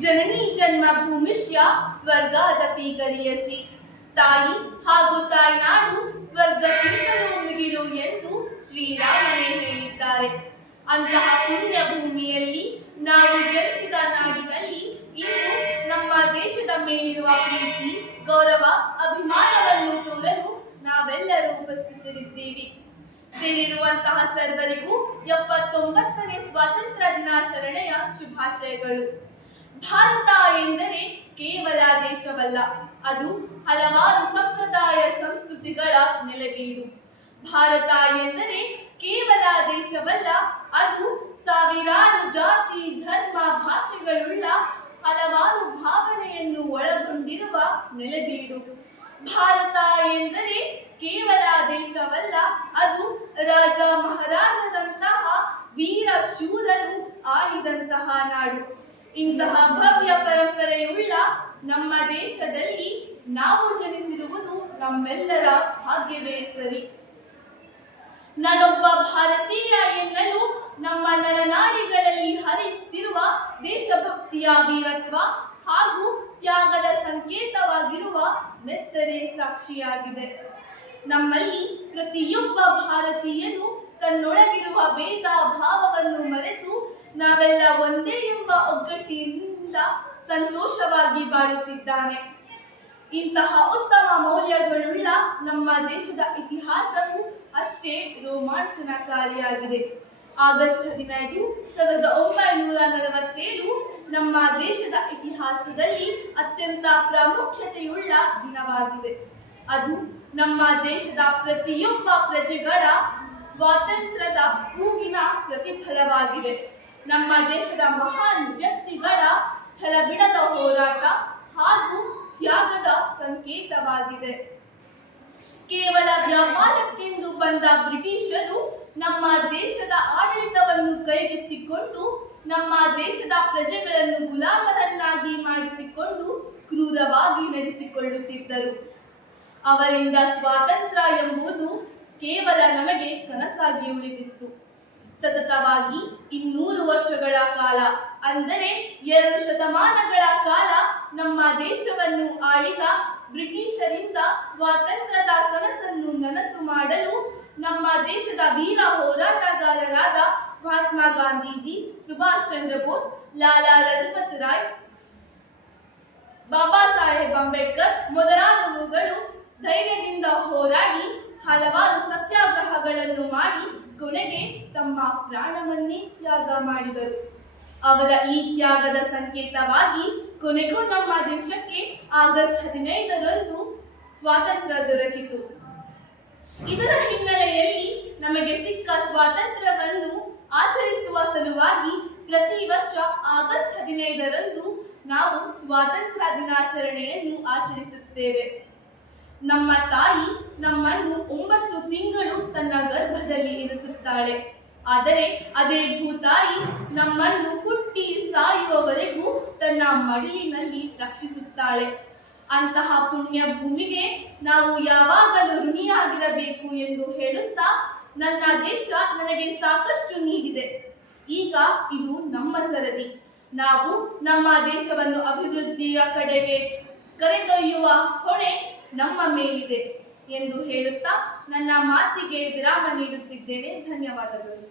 ಜನನಿ ಜನ್ಮಭೂಮಿಷ್ಯ ಸ್ವರ್ಗಾದಪಿ ಗರಿಯಸಿ. ತಾಯಿ ಹಾಗೂ ತಾಯ್ನಾಡು ಸ್ವರ್ಗಕ್ಕಿಂತಲೂ ಮಿಗಿಲು ಎಂದು ಶ್ರೀರಾಮನೇ ಹೇಳಿದ್ದಾರೆ. ಅಂತಹ ಪುಣ್ಯ ಭೂಮಿಯಲ್ಲಿ ನಾವು ಜನಿಸಿದ ನಾಡಿನಲ್ಲಿ ಇಂದು ನಮ್ಮ ದೇಶದ ಮೇಲಿರುವ ಪ್ರೀತಿ, ಗೌರವ, ಅಭಿಮಾನವನ್ನು ತೋರಲು ನಾವೆಲ್ಲರೂ ಉಪಸ್ಥಿತರಿದ್ದೀವಿ. ಸೇರಿರುವಂತಹ ಸರ್ವರಿಗೂ 79ನೇ ಸ್ವಾತಂತ್ರ್ಯ ದಿನಾಚರಣೆಯ ಶುಭಾಶಯಗಳು. ಭಾರತ ಎಂದರೆ ಕೇವಲ ದೇಶವಲ್ಲ, ಅದು ಹಲವಾರು ಸಂಪ್ರದಾಯ ಸಂಸ್ಕೃತಿಗಳ ನೆಲೆಬೀಡು. ಭಾರತ ಎಂದರೆ ಕೇವಲ ದೇಶವಲ್ಲ, ಅದು ಸಾವಿರಾರು ಜಾತಿ, ಧರ್ಮ, ಭಾಷೆಗಳುಳ್ಳ ಹಲವಾರು ಭಾವನೆಯನ್ನು ಒಳಗೊಂಡಿರುವ ನೆಲೆಬೀಡು. ಭಾರತ ಎಂದರೆ ಕೇವಲ ದೇಶವಲ್ಲ, ಅದು ರಾಜ ಮಹಾರಾಜರಂತಹ ವೀರ ಶೂರರು ಆಳಿದಂತಹ ನಾಡು. ಇಂತಹ ಭವ್ಯ ಪರಂಪರೆಯುಳ್ಳ ನಮ್ಮ ದೇಶದಲ್ಲಿ ನಾವು ಜನಿಸಿರುವುದು ನಮ್ಮೆಲ್ಲರ ಭಾಗ್ಯವೇ ಸರಿ. ನಾನೊಬ್ಬ ಭಾರತೀಯ ಎನ್ನಲು ನಮ್ಮ ನರನಾಡಿಗಳಲ್ಲಿ ಹರಿಯುತ್ತಿರುವ ದೇಶಭಕ್ತಿಯ ವೀರತ್ವ ಹಾಗೂ ತ್ಯಾಗದ ಸಂಕೇತವಾಗಿರುವ ನೆತ್ತರೆ ಸಾಕ್ಷಿಯಾಗಿದೆ. ನಮ್ಮಲ್ಲಿ ಪ್ರತಿಯೊಬ್ಬ ಭಾರತೀಯನು ತನ್ನೊಳಗಿರುವ ಭೇದ ಭಾವವನ್ನು ಮರೆತು ನಾವೆಲ್ಲ ಒಂದೇ ಎಂಬ ಒಗ್ಗಟ್ಟಿನಿಂದ ಸಂತೋಷವಾಗಿ ಬಾಳುತ್ತಿದ್ದಾನೆ. ಇಂತಹ ಉತ್ತಮ ಮೌಲ್ಯಗಳುಳ್ಳ ನಮ್ಮ ದೇಶದ ಇತಿಹಾಸವು ಅಷ್ಟೇ ರೋಮಾಂಚನಕಾರಿಯಾಗಿದೆ. ಆಗಸ್ಟ್ 15, 1947 ನಮ್ಮ ದೇಶದ ಇತಿಹಾಸದಲ್ಲಿ ಅತ್ಯಂತ ಪ್ರಾಮುಖ್ಯತೆಯುಳ್ಳ ದಿನವಾಗಿದೆ. ಅದು ನಮ್ಮ ದೇಶದ ಪ್ರತಿಯೊಬ್ಬ ಪ್ರಜೆಗಳ ಸ್ವಾತಂತ್ರ್ಯದ ಕೂಗಿನ ಪ್ರತಿಫಲವಾಗಿದೆ. ನಮ್ಮ ದೇಶದ ಮಹಾನ್ ವ್ಯಕ್ತಿಗಳ ಛಲಬಿಡದ ಹೋರಾಟ ಹಾಗೂ ತ್ಯಾಗದ ಸಂಕೇತವಾಗಿದೆ. ಕೇವಲ ವ್ಯಾಪಾರಕ್ಕೆಂದು ಬಂದ ಬ್ರಿಟಿಷರು ನಮ್ಮ ದೇಶದ ಆಡಳಿತವನ್ನು ಕೈಗೆತ್ತಿಕೊಂಡು ನಮ್ಮ ದೇಶದ ಪ್ರಜೆಗಳನ್ನು ಗುಲಾಮರನ್ನಾಗಿ ಮಾಡಿಸಿಕೊಂಡು ಕ್ರೂರವಾಗಿ ನಡೆಸಿಕೊಳ್ಳುತ್ತಿದ್ದರು. ಅವರಿಂದ ಸ್ವಾತಂತ್ರ್ಯ ಎಂಬುದು ಕೇವಲ ನಮಗೆ ಕನಸಾಗಿ ಉಳಿದಿತ್ತು. ಸತತವಾಗಿ 200 ವರ್ಷಗಳ ಕಾಲ, ಅಂದರೆ 2 ಶತಮಾನಗಳ ಕಾಲ ನಮ್ಮ ದೇಶವನ್ನು ಆಳಿದ ಬ್ರಿಟಿಷರಿಂದ ಸ್ವಾತಂತ್ರ್ಯದ ಕನಸನ್ನು ನನಸು ಮಾಡಲು ನಮ್ಮ ದೇಶದ ವೀರ ಹೋರಾಟಗಾರರಾದ ಮಹಾತ್ಮ ಗಾಂಧೀಜಿ, ಸುಭಾಷ್ ಚಂದ್ರ ಬೋಸ್, ಲಾಲಾ ಲಜಪತ್ ರಾಯ್, ಬಾಬಾ ಸಾಹೇಬ್ ಅಂಬೇಡ್ಕರ್ ಮೊದಲಾದವುಗಳು ಧೈರ್ಯದಿಂದ ಹೋರಾಡಿ ಹಲವಾರು ಸತ್ಯಾಗ್ರಹಗಳನ್ನು ಮಾಡಿ ಕೊನೆಗೆ ತಮ್ಮ ಪ್ರಾಣವನ್ನೇ ತ್ಯಾಗ ಮಾಡಿದರು. ಅವರ ಈ ತ್ಯಾಗದ ಸಂಕೇತವಾಗಿ ಕೊನೆಗೂ ನಮ್ಮ ದೇಶಕ್ಕೆ ಆಗಸ್ಟ್ 15ರಂದು ಸ್ವಾತಂತ್ರ್ಯ ದೊರಕಿತು. ಇದರ ಹಿನ್ನೆಲೆಯಲ್ಲಿ ನಮಗೆ ಸಿಕ್ಕ ಸ್ವಾತಂತ್ರ್ಯವನ್ನು ಆಚರಿಸುವ ಸಲುವಾಗಿ ಪ್ರತಿ ವರ್ಷ ಆಗಸ್ಟ್ 15ರಂದು ನಾವು ಸ್ವಾತಂತ್ರ್ಯ ದಿನಾಚರಣೆಯನ್ನು ಆಚರಿಸುತ್ತೇವೆ. ನಮ್ಮ ತಾಯಿ ನಮ್ಮನ್ನು 9 ತಿಂಗಳು ತನ್ನ ಗರ್ಭದಲ್ಲಿ ಇರಿಸುತ್ತಾಳೆ. ಆದರೆ ಅದೇ ಭೂತಾಯಿ ನಮ್ಮನ್ನು ಹುಟ್ಟಿ ಸಾಯುವವರೆಗೂ ತನ್ನ ಮಡಿಲಿನಲ್ಲಿ ರಕ್ಷಿಸುತ್ತಾಳೆ. ಅಂತಹ ಪುಣ್ಯ ಭೂಮಿಗೆ ನಾವು ಯಾವಾಗಲೂ ಋಣಿಯಾಗಿರಬೇಕು ಎಂದು ಹೇಳುತ್ತಾ, ನನ್ನ ದೇಶ ನನಗೆ ಸಾಕಷ್ಟು ನೀಡಿದೆ, ಈಗ ಇದು ನಮ್ಮ ಸರದಿ, ನಾವು ನಮ್ಮ ದೇಶವನ್ನು ಅಭಿವೃದ್ಧಿಯ ಕಡೆಗೆ ಕರೆದೊಯ್ಯುವ ಹೊಣೆ ನಮ್ಮ ಮೇಲಿದೆ ಎಂದು ಹೇಳುತ್ತಾ ನನ್ನ ಮಾತಿಗೆ ವಿರಾಮ ನೀಡುತ್ತಿದ್ದೇನೆ. ಧನ್ಯವಾದಗಳು.